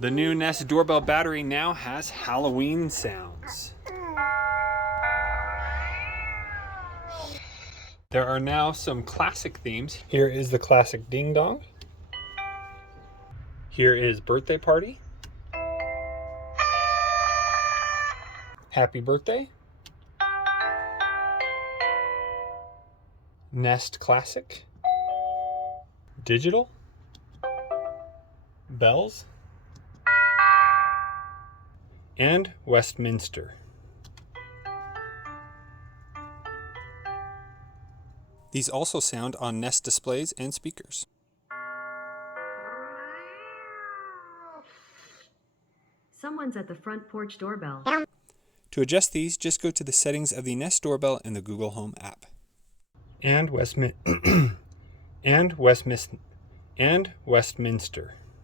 The new Nest Doorbell battery now has Halloween sounds. There are now some classic themes. Here is the classic ding dong. Here is birthday party. Happy birthday. Nest classic. Digital. Bells. And Westminster. These also sound on Nest displays and speakers. Someone's at the front porch doorbell. To adjust these, just go to the settings of the Nest Doorbell in the Google Home app. And Westminster.